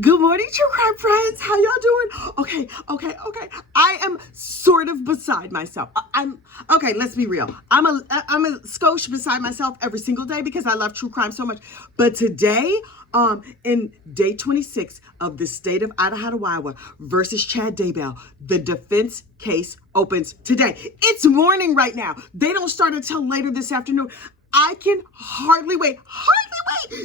Good morning, true crime friends. How y'all doing? Okay. I am sort of beside myself. I'm okay. Let's be real. I'm a skosh beside myself every single day because I love true crime so much. But today, in day 26 of the state of Idaho versus Chad Daybell, the defense case opens today. It's morning right now. They don't start until later this afternoon. I can hardly wait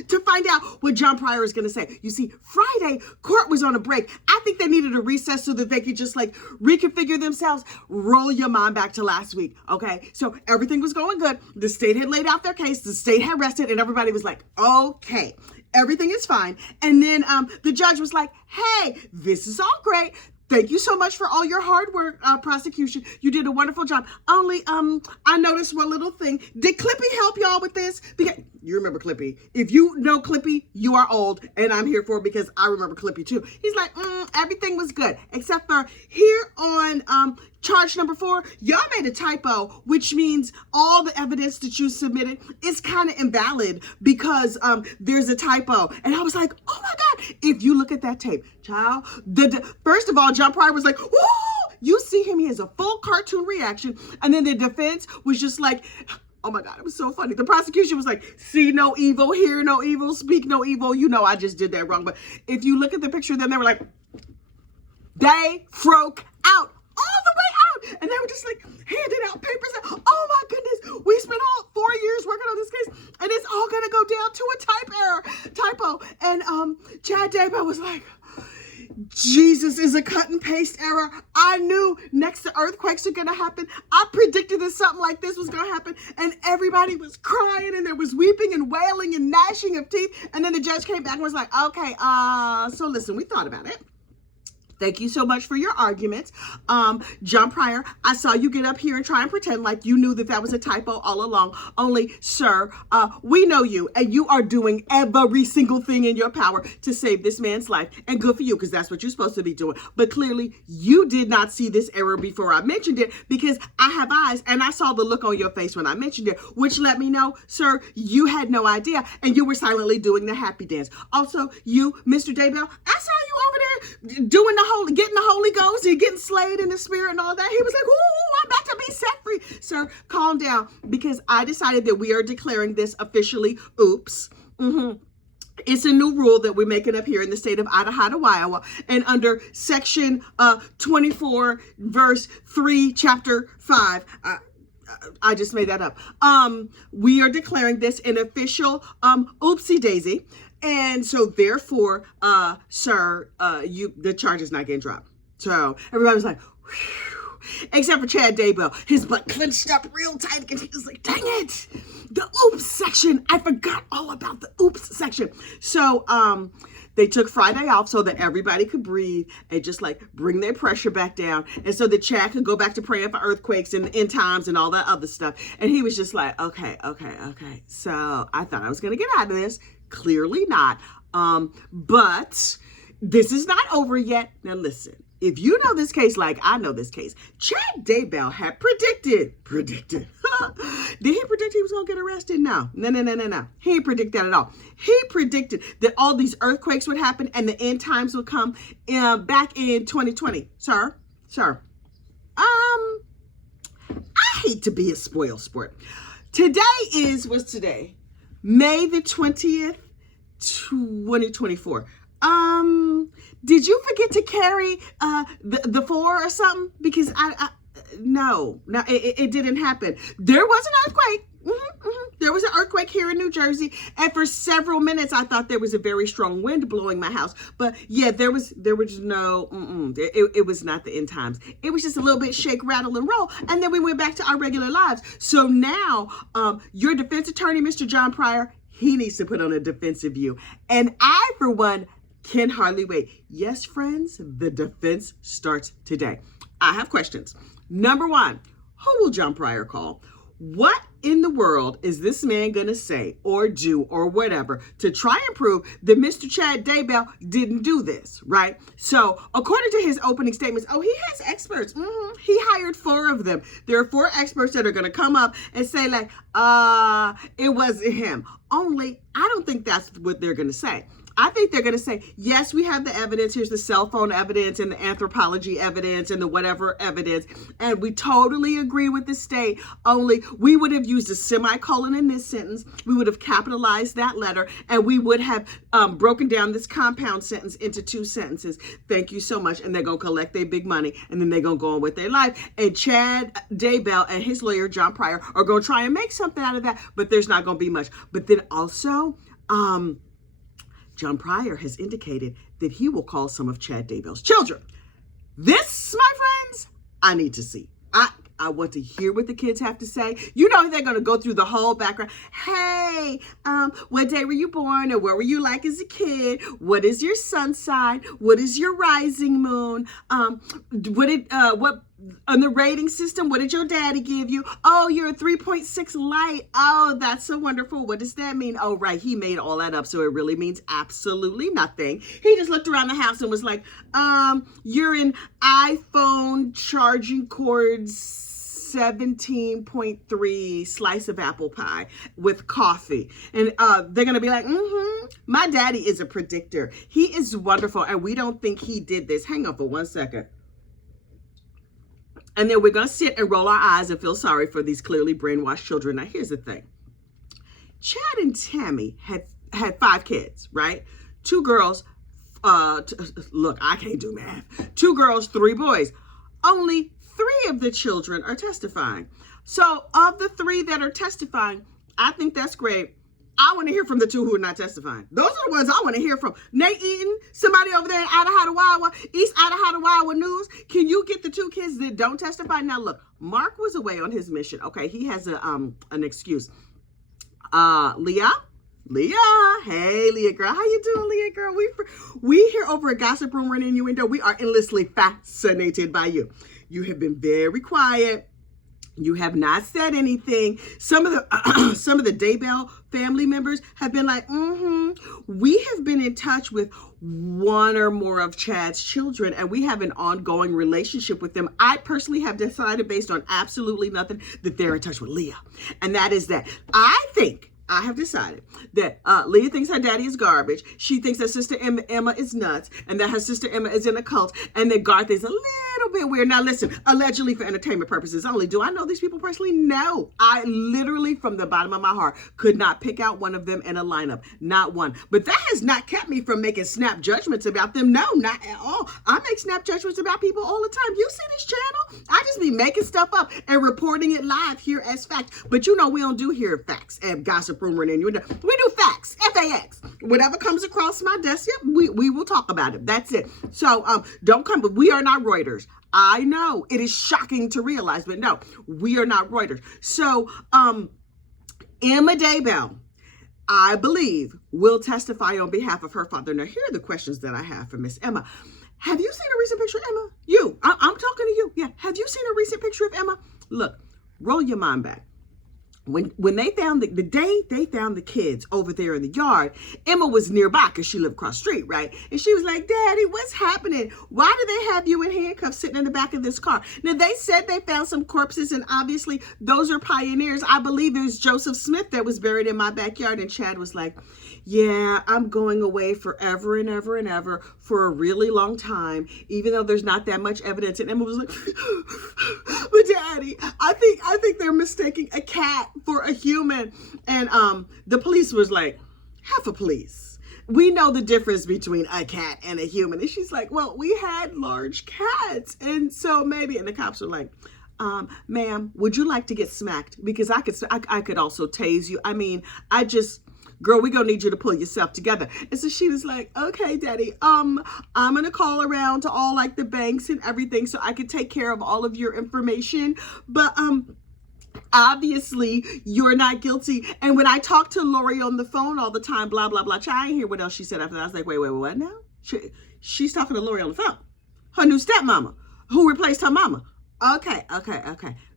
to find out what John Pryor is going to say. You see, Friday, court was on a break. I think they needed a recess so that they could just like reconfigure themselves. Roll your mind back to last week, okay? So everything was going good. The state had laid out their case. The state had rested, and everybody was like, okay, everything is fine. And then the judge was like, hey, this is all great. Thank you so much for all your hard work, prosecution. You did a wonderful job. Only, I noticed one little thing. Did Clippy help y'all with this? Because you remember Clippy. If you know Clippy, you are old, and I'm here for it because I remember Clippy too. He's like, everything was good, except for here on charge number 4, y'all made a typo, which means all the evidence that you submitted is kind of invalid because there's a typo. And I was like, oh my God, if you look at that tape, child, first of all, John Pryor was like, whoa, you see him, he has a full cartoon reaction. And then the defense was just like, oh my God, it was so funny. The prosecution was like, see no evil, hear no evil, speak no evil. You know, I just did that wrong. But if you look at the picture of them, they were like, they froke out. All the way out, and they were just like handing out papers. And, oh my goodness, we spent all 4 years working on this case, and it's all gonna go down to a typo. And Chad Daybell was like, Jesus is a cut and paste error. I knew next to earthquakes are gonna happen. I predicted that something like this was gonna happen, and everybody was crying, and there was weeping and wailing and gnashing of teeth. And then the judge came back and was like, okay, so listen, we thought about it. Thank you so much for your arguments. John Pryor, I saw you get up here and try and pretend like you knew that was a typo all along. Only, sir, we know you, and you are doing every single thing in your power to save this man's life. And good for you, because that's what you're supposed to be doing. But clearly, you did not see this error before I mentioned it, because I have eyes, and I saw the look on your face when I mentioned it, which let me know, sir, you had no idea, and you were silently doing the happy dance. Also, you, Mr. Daybell, I saw you over there doing getting the Holy Ghost and getting slayed in the spirit and all that. He was like, ooh, I'm about to be set free. Sir, calm down, because I decided that we are declaring this officially. Oops. It's a new rule that we're making up here in the state of Idaho, and under section 24, verse 3, chapter 5, I just made that up. We are declaring this an official oopsie daisy. And so therefore, sir, the charge is not getting dropped. So everybody was like, whew. Except for Chad Daybell. His butt clenched up real tight because he was like, dang it, the oops section. I forgot all about the oops section. So they took Friday off so that everybody could breathe and just like bring their pressure back down. And so that Chad could go back to praying for earthquakes and end times and all that other stuff. And he was just like, okay. So I thought I was going to get out of this. Clearly not. But this is not over yet. Now listen, if you know this case like I know this case, Chad Daybell had predicted. Did he predict he was going to get arrested? No. He didn't predict that at all. He predicted that all these earthquakes would happen and the end times would come back in 2020. Sir. I hate to be a spoiled sport. What's today? May the 20th, 2024. Did you forget to carry the 4 or something? Because no, it didn't happen. There was an earthquake. There was an earthquake here in New Jersey, and for several minutes I thought there was a very strong wind blowing my house. But yeah, there was no. It was not the end times. It was just a little bit shake, rattle, and roll, and then we went back to our regular lives. So now, your defense attorney, Mr. John Pryor, he needs to put on a defensive view, and I, for one, can hardly wait. Yes, friends, the defense starts today. I have questions. Number 1, who will John Pryor call? What in the world is this man going to say or do or whatever to try and prove that Mr. Chad Daybell didn't do this, right? So according to his opening statements, he has experts. He hired 4 of them. There are 4 experts that are going to come up and say like, it wasn't him. Only I don't think that's what they're going to say. I think they're going to say, yes, we have the evidence. Here's the cell phone evidence and the anthropology evidence and the whatever evidence. And we totally agree with the state. Only we would have used a semicolon in this sentence. We would have capitalized that letter, and we would have broken down this compound sentence into 2 sentences. Thank you so much. And they're going to collect their big money, and then they're going to go on with their life. And Chad Daybell and his lawyer, John Pryor, are going to try and make something out of that, but there's not going to be much. But then also, John Pryor has indicated that he will call some of Chad Daybell's children. This, my friends, I need to see. I want to hear what the kids have to say. You know, they're going to go through the whole background. Hey, what day were you born? Or what were you like as a kid? What is your sun sign? What is your rising moon? What on the rating system, what did your daddy give you? Oh, you're a 3.6 light. Oh, that's so wonderful. What does that mean? Oh, right. He made all that up. So it really means absolutely nothing. He just looked around the house and was like, you're an iPhone charging cords 17.3 slice of apple pie with coffee. And they're going to be like, my daddy is a predictor. He is wonderful. And we don't think he did this. Hang on for 1 second. And then we're going to sit and roll our eyes and feel sorry for these clearly brainwashed children. Now, here's the thing. Chad and Tammy had 5 kids, right? 2 girls. Look, I can't do math. 2 girls, 3 boys. Only 3 of the children are testifying. So of the 3 that are testifying, I think that's great. I want to hear from the 2 who are not testifying. Those are the ones I want to hear from. Nate Eaton, somebody over there in Idaho, East Idaho, News. Can you get the 2 kids that don't testify? Now look, Mark was away on his mission. Okay, he has an excuse. Leah, hey Leah girl, how you doing, Leah girl? We here over at Gossip Room and Innuendo, we are endlessly fascinated by you. You have been very quiet. You have not said anything. Some of the Daybell family members have been like, we have been in touch with 1 or more of Chad's children, and we have an ongoing relationship with them. I personally have decided, based on absolutely nothing, that they're in touch with Leah. And that is that. I have decided that Leah thinks her daddy is garbage. She thinks that sister Emma is nuts, and that her sister Emma is in a cult, and that Garth is a little bit weird. Now listen, allegedly for entertainment purposes only. Do I know these people personally? No. I literally, from the bottom of my heart, could not pick out one of them in a lineup. Not one. But that has not kept me from making snap judgments about them. No, not at all. I make snap judgments about people all the time. You see this channel? I just be making stuff up and reporting it live here as fact. But you know we don't do here facts and gossip. Rumor and innuendo. We do facts, F-A-X. Whatever comes across my desk, we will talk about it. That's it. So don't come, but we are not Reuters. I know it is shocking to realize, but no, we are not Reuters. So Emma Daybell, I believe, will testify on behalf of her father. Now, here are the questions that I have for Miss Emma. Have you seen a recent picture of Emma? I'm talking to you. Yeah. Have you seen a recent picture of Emma? Look, roll your mind back. When they found the day they found the kids over there in the yard, Emma was nearby because she lived across the street, right? And she was like, Daddy, what's happening? Why do they have you in handcuffs sitting in the back of this car? Now, they said they found some corpses, and obviously those are pioneers. I believe it was Joseph Smith that was buried in my backyard. And Chad was like, yeah, I'm going away forever and ever and ever for a really long time, even though there's not that much evidence. And Emma was like, but Daddy, I think they're mistaking a cat for a human. And the police was like, half a police. We know the difference between a cat and a human. And she's like, well, we had large cats. And so maybe, and the cops were like, ma'am, would you like to get smacked? Because I could also tase you. I mean, girl, we gonna need you to pull yourself together. And so she was like, okay, Daddy, I'm gonna call around to all like the banks and everything so I could take care of all of your information. But obviously you're not guilty. And when I talk to Lori on the phone all the time, blah, blah, blah, I ain't hear what else she said after that. I was like, wait, what now? She's talking to Lori on the phone. Her new stepmama, who replaced her mama. Okay.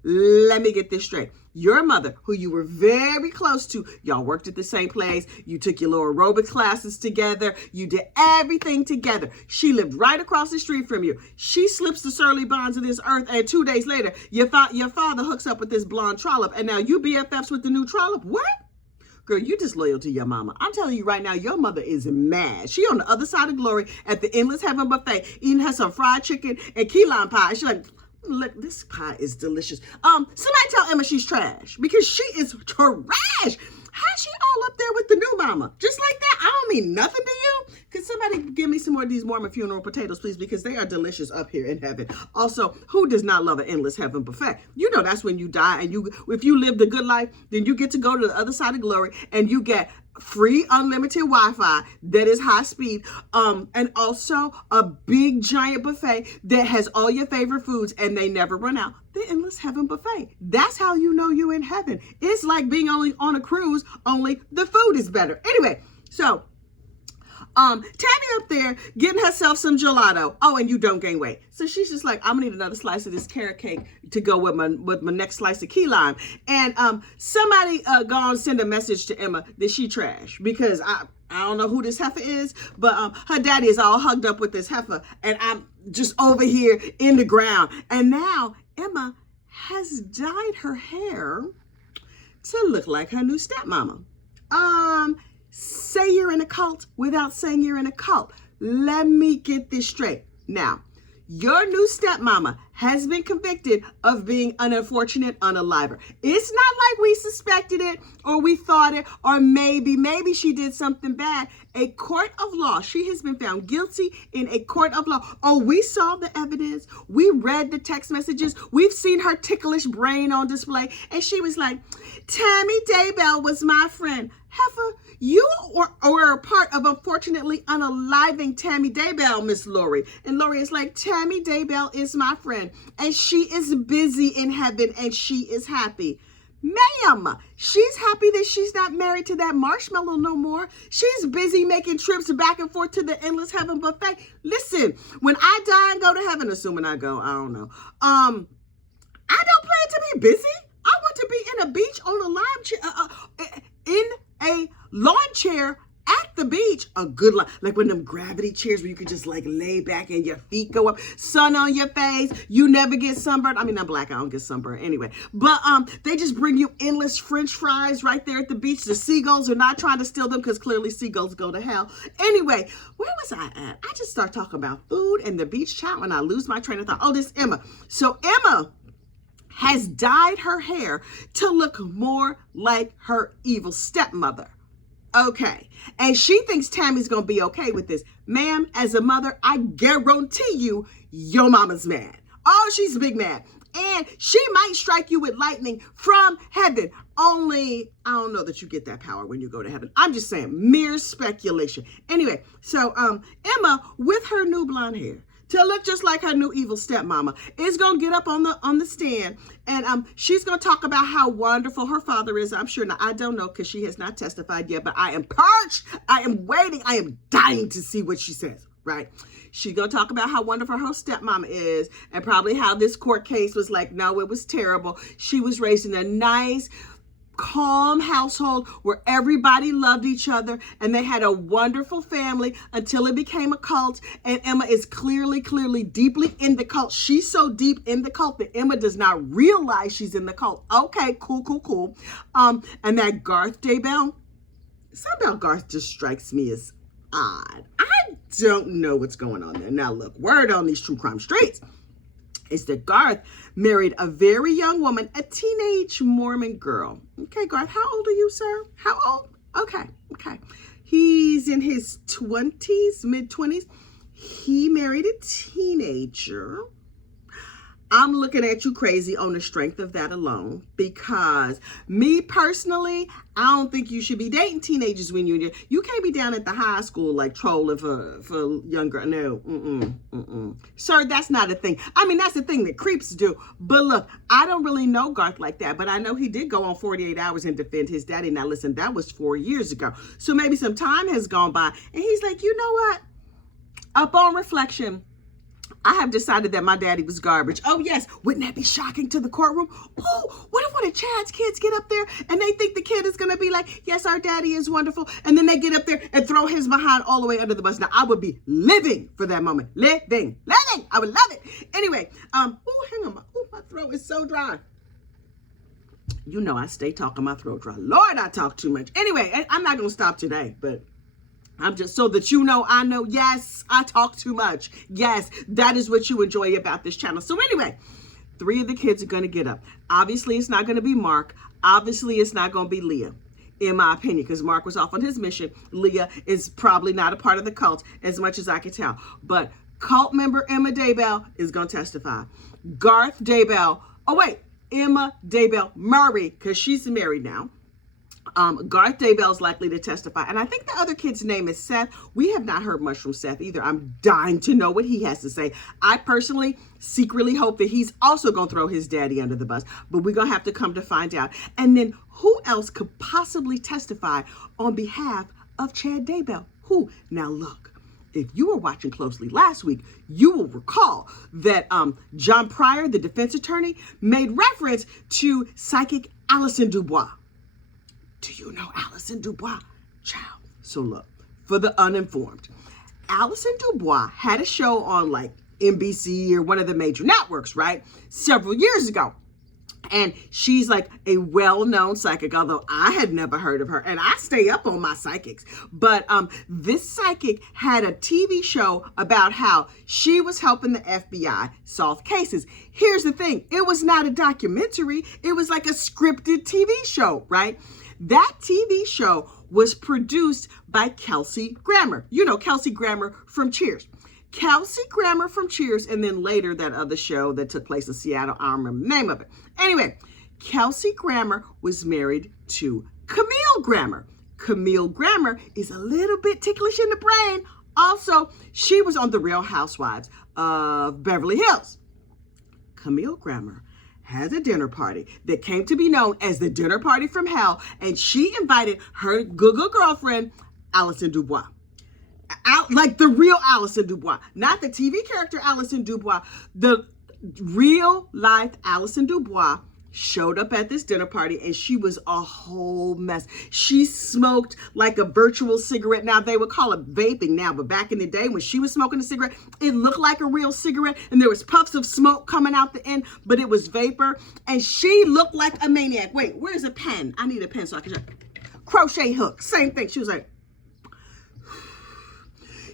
Let me get this straight. Your mother, who you were very close to, y'all worked at the same place. You took your little aerobics classes together. You did everything together. She lived right across the street from you. She slips the surly bonds of this earth, and 2 days later, your father hooks up with this blonde trollop, and now you BFFs with the new trollop. What? Girl, you disloyal to your mama. I'm telling you right now, your mother is mad. She on the other side of glory at the Endless Heaven buffet, eating her some fried chicken and key lime pie. She's like, look, this pie is delicious. Somebody tell Emma she's trash, because she is trash. How's she all up there with the new mama? Just like that? I don't mean nothing to you. Can somebody give me some more of these Mormon funeral potatoes, please? Because they are delicious up here in heaven. Also, who does not love an Endless Heaven buffet? You know that's when you die, and if you lived a good life, then you get to go to the other side of glory, and you get free unlimited Wi-Fi that is high speed, and also a big giant buffet that has all your favorite foods, and they never run out. The Endless Heaven buffet. That's how you know you're in heaven. It's like being only on a cruise, only the food is better. Anyway, so Tammy up there getting herself some gelato. Oh, and you don't gain weight. So she's just like, I'm gonna need another slice of this carrot cake to go with my next slice of key lime. And somebody gonna send a message to Emma that she trash, because I don't know who this heifer is, but her daddy is all hugged up with this heifer, and I'm just over here in the ground. And now Emma has dyed her hair to look like her new stepmama. Say you're in a cult without saying you're in a cult. Let me get this straight. Now, your new stepmama has been convicted of being an unfortunate unaliver. It's not like we suspected it or we thought it, or maybe she did something bad. A court of law. She has been found guilty in a court of law. Oh, we saw the evidence. We read the text messages. We've seen her ticklish brain on display. And she was like, Tammy Daybell was my friend. Heifer, you were a part of unfortunately unaliving Tammy Daybell, Miss Lori. And Lori is like, Tammy Daybell is my friend, and she is busy in heaven, and she is happy. Ma'am, she's happy that she's not married to that marshmallow no more. She's busy making trips back and forth to the Endless Heaven buffet. Listen, when I die and go to heaven, assuming I go, I don't know. I don't plan to be busy. I want to be in a beach on a lime chair, in a lawn chair at the beach, a good like one of them gravity chairs where you could just like lay back and your feet go up, sun on your face, you never get sunburned. I mean, I'm black, I don't get sunburned anyway. But they just bring you endless French fries right there at the beach. The seagulls are not trying to steal them, because clearly seagulls go to hell. Anyway, where was I at? I just start talking about food and the beach chat when I lose my train of thought. Oh, this Emma. So Emma has dyed her hair to look more like her evil stepmother. Okay. And she thinks Tammy's going to be okay with this. Ma'am, as a mother, I guarantee you, your mama's mad. Oh, she's big mad. And she might strike you with lightning from heaven. Only, I don't know that you get that power when you go to heaven. I'm just saying, mere speculation. Anyway, so Emma, with her new blonde hair, to look just like her new evil stepmama, is gonna get up on the stand, and she's gonna talk about how wonderful her father is. I'm sure. Now I don't know, because she has not testified yet, but I am parched. I am waiting. I am dying to see what she says. Right? She's gonna talk about how wonderful her stepmama is, and probably how this court case was like, no, it was terrible. She was raised in a nice, calm household where everybody loved each other, and they had a wonderful family until it became a cult. And Emma is clearly deeply in the cult. She's so deep in the cult that Emma does not realize she's in the cult. Okay, cool. And that Garth Daybell, something about Garth just strikes me as odd. I don't know what's going on there. Now look, word on these true crime streets is that Garth married a very young woman, a teenage Mormon girl. Okay, Garth, how old are you, sir? How old? Okay. He's in his 20s, mid-20s. He married a teenager. I'm looking at you crazy on the strength of that alone, because me personally, I don't think you should be dating teenagers when you can't be down at the high school like trolling for younger. No, Sir, that's not a thing. I mean, that's the thing that creeps do. But look, I don't really know Garth like that, but I know he did go on 48 Hours and defend his daddy. Now listen, that was 4 years ago. So maybe some time has gone by, and he's like, you know what? Up on reflection, I have decided that my daddy was garbage. Oh, yes. Wouldn't that be shocking to the courtroom? Oh, what if one of Chad's kids get up there and they think the kid is going to be like, yes, our daddy is wonderful. And then they get up there and throw his behind all the way under the bus. Now, I would be living for that moment. Living. I would love it. Anyway, hang on. My throat is so dry. You know I stay talking my throat dry. Lord, I talk too much. Anyway, I'm not going to stop today, but I'm just so that you know, I know, yes, I talk too much. Yes, that is what you enjoy about this channel. So anyway, 3 of the kids are going to get up. Obviously, it's not going to be Mark. Obviously, it's not going to be Leah, in my opinion, because Mark was off on his mission. Leah is probably not a part of the cult, as much as I can tell. But cult member Emma Daybell is going to testify. Garth Daybell, Emma Daybell Murray, because she's married now. Garth Daybell is likely to testify. And I think the other kid's name is Seth. We have not heard much from Seth either. I'm dying to know what he has to say. I personally secretly hope that he's also going to throw his daddy under the bus, but we're going to have to come to find out. And then who else could possibly testify on behalf of Chad Daybell? Who? Now look. If you were watching closely last week, you will recall that John Pryor, the defense attorney, made reference to psychic Alison Dubois. Do you know Alison Dubois? Child. So look, for the uninformed, Alison Dubois had a show on like NBC or one of the major networks, right? Several years ago. And she's like a well-known psychic, although I had never heard of her. And I stay up on my psychics. But this psychic had a TV show about how she was helping the FBI solve cases. Here's the thing. It was not a documentary. It was like a scripted TV show, right? That TV show was produced by Kelsey Grammer. You know Kelsey Grammer from Cheers. Kelsey Grammer from Cheers, and then later that other show that took place in Seattle. I don't remember the name of it. Anyway, Kelsey Grammer was married to Camille Grammer. Camille Grammer is a little bit ticklish in the brain. Also, she was on The Real Housewives of Beverly Hills. Camille Grammer has a dinner party that came to be known as the Dinner Party from Hell, and she invited her good girlfriend, Alison Dubois. Like the real Alison Dubois, not the TV character Alison Dubois. The real life Alison Dubois showed up at this dinner party, and she was a whole mess. She smoked like a virtual cigarette. Now they would call it vaping now, but back in the day when she was smoking a cigarette, it looked like a real cigarette, and there was puffs of smoke coming out the end, but it was vapor, and she looked like a maniac. Wait, where's a pen? I need a pen so I can just crochet hook. Same thing. She was like,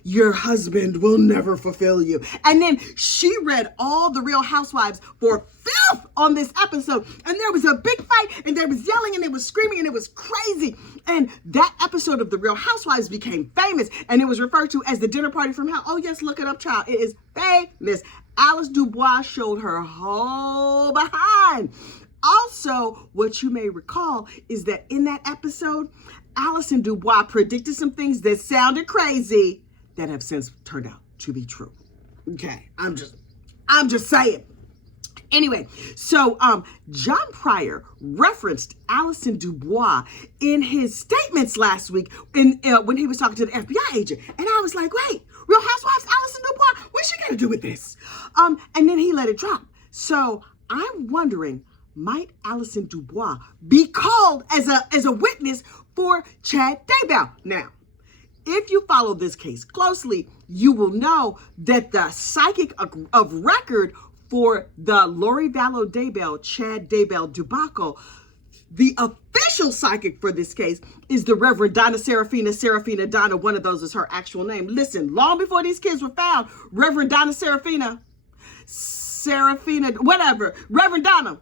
your husband will never fulfill you. And then she read all the Real Housewives for filth on this episode. And there was a big fight, and there was yelling, and there was screaming, and it was crazy. And that episode of the Real Housewives became famous, and it was referred to as the Dinner Party from Hell. Oh yes, look it up, child. It is famous. Alice Dubois showed her whole behind. Also, what you may recall is that in that episode, Alison Dubois predicted some things that sounded crazy that have since turned out to be true. Okay, I'm just saying. Anyway, so John Pryor referenced Alison Dubois in his statements last week when he was talking to the FBI agent, and I was like, wait, Real Housewives Alison Dubois, what's she gonna do with this? And then he let it drop. So I'm wondering, might Alison Dubois be called as a witness for Chad Daybell? Now, if you follow this case closely, you will know that the psychic of record for the Lori Vallow Daybell, Chad Daybell debacle, the official psychic for this case is the Reverend Donna Serafina Donna. One of those is her actual name. Listen, long before these kids were found, Reverend Donna Serafina, Reverend Donna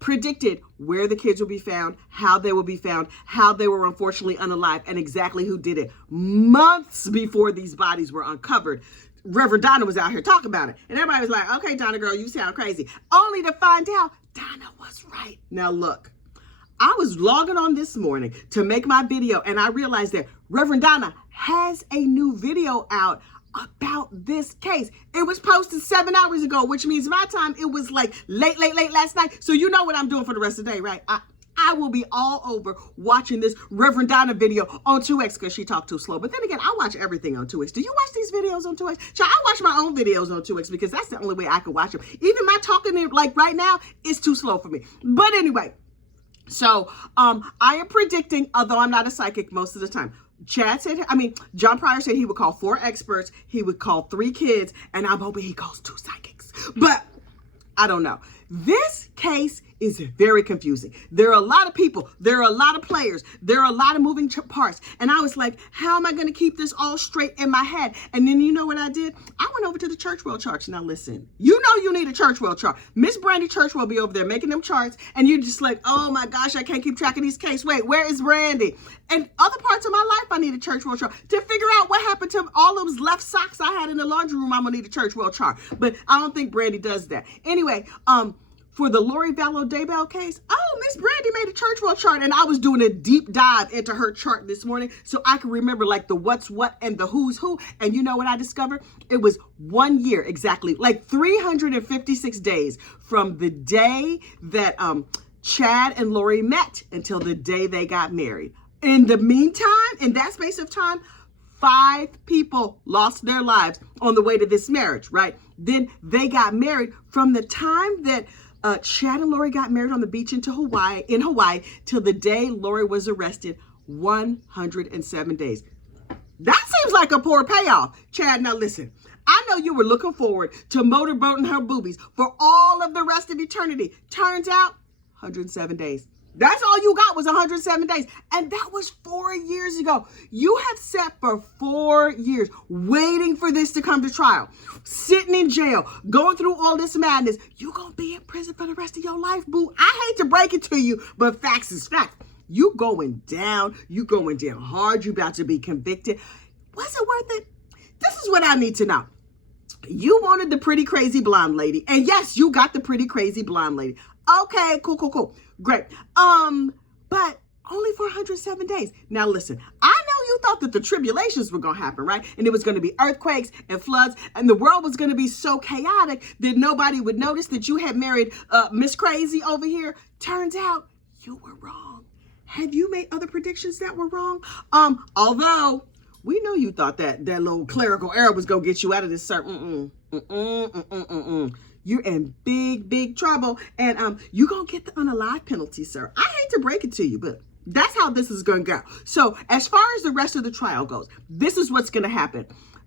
predicted where the kids will be found, how they will be found, how they were unfortunately unalive, and exactly who did it. Months before these bodies were uncovered, Reverend Donna was out here talking about it. And everybody was like, okay, Donna girl, you sound crazy. Only to find out Donna was right. Now look, I was logging on this morning to make my video, and I realized that Reverend Donna has a new video out about this case. It was posted 7 hours ago, which means my time, it was like late last night. So you know what I'm doing for the rest of the day, right? I will be all over watching this Reverend Donna video on 2X because she talked too slow. But then again, I watch everything on 2X. Do you watch these videos on 2X? So I watch my own videos on 2X because that's the only way I can watch them. Even my talking like right now is too slow for me. But anyway, so I am predicting, although I'm not a psychic most of the time, John Pryor said he would call 4 experts, he would call 3 kids, and I'm hoping he calls 2 psychics. But I don't know. This case is very confusing. There are a lot of people. There are a lot of players. There are a lot of moving parts. And I was like, how am I going to keep this all straight in my head? And then you know what I did? I went over to the Churchwell charts. Now listen, you know you need a Churchwell chart. Miss Brandy Churchwell be over there making them charts. And you're just like, oh my gosh, I can't keep track of these cases. Wait, where is Brandy? And other parts of my life, I need a Churchwell chart. To figure out what happened to all those left socks I had in the laundry room, I'm going to need a Churchwell chart. But I don't think Brandy does that. Anyway, for the Lori Vallow Daybell case, oh, Miss Brandy made a Churchwell chart, and I was doing a deep dive into her chart this morning so I could remember like the what's what and the who's who. And you know what I discovered? It was 1 year exactly, like 356 days from the day that Chad and Lori met until the day they got married. In the meantime, in that space of time, 5 people lost their lives on the way to this marriage, right? Then they got married from the time that Chad and Lori got married on the beach in Hawaii, till the day Lori was arrested, 107 days. That seems like a poor payoff. Chad, now listen, I know you were looking forward to motorboating her boobies for all of the rest of eternity. Turns out, 107 days. That's all you got was 107 days. And that was 4 years ago. You have sat for 4 years waiting for this to come to trial, sitting in jail, going through all this madness. You're going to be in prison for the rest of your life, boo. I hate to break it to you, but facts is facts. You going down. You going down hard. You about to be convicted. Was it worth it? This is what I need to know. You wanted the pretty crazy blonde lady. And yes, you got the pretty crazy blonde lady. Okay, cool. Great. But only for 107 days. Now listen, I know you thought that the tribulations were going to happen, right? And it was going to be earthquakes and floods, and the world was going to be so chaotic that nobody would notice that you had married Miss Crazy over here. Turns out you were wrong. Have you made other predictions that were wrong? Although we know you thought that little clerical error was going to get you out of this, sir. You're in big trouble, and you're going to get the unalive penalty, sir. I hate to break it to you, but that's how this is going to go. So as far as the rest of the trial goes, this is what's going to happen.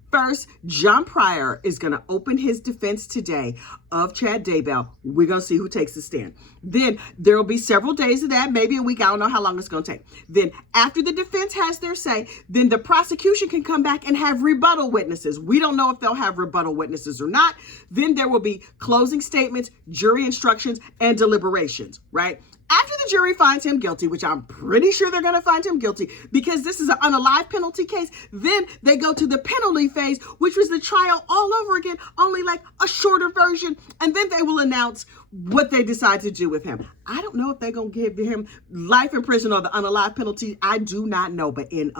First, John Pryor is going to open his defense today of Chad Daybell. We're going to see who takes the stand. Then there will be several days of that, maybe a week. I don't know how long it's going to take. Then after the defense has their say, then the prosecution can come back and have rebuttal witnesses. We don't know if they'll have rebuttal witnesses or not. Then there will be closing statements, jury instructions, and deliberations, right? After the jury finds him guilty, which I'm pretty sure they're going to find him guilty because this is an unalive penalty case, then they go to the penalty phase, which was the trial all over again, only like a shorter version. And then they will announce what they decide to do with him. I don't know if they're going to give him life in prison or the unalive penalty. I do not know. But in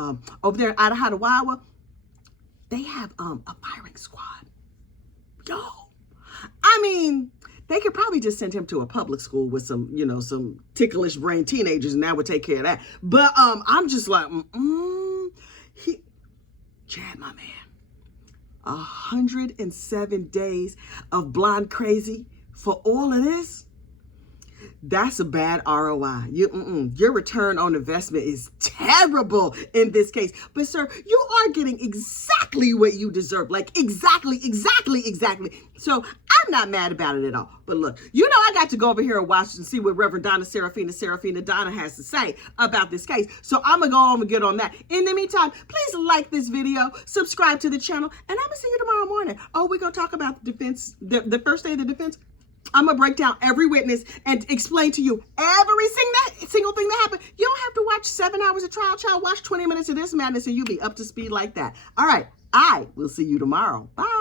over there in Idaho, they have a firing squad. Yo, I mean, they could probably just send him to a public school with some, some ticklish brain teenagers, and that would take care of that. But I'm just like, Chad, my man, 107 days of blonde crazy for all of this. That's a bad ROI. Your return on investment is terrible in this case. But sir, you are getting exactly what you deserve. Like exactly. So I'm not mad about it at all. But look, I got to go over here and watch and see what Reverend Donna Serafina Donna has to say about this case. So I'm going to go over and get on that. In the meantime, please like this video, subscribe to the channel, and I'm going to see you tomorrow morning. Oh, we're going to talk about the defense, the first day of the defense. I'm going to break down every witness and explain to you every single thing that happened. You don't have to watch 7 hours of trial. Child, watch 20 minutes of this madness and you'll be up to speed like that. All right. I will see you tomorrow. Bye.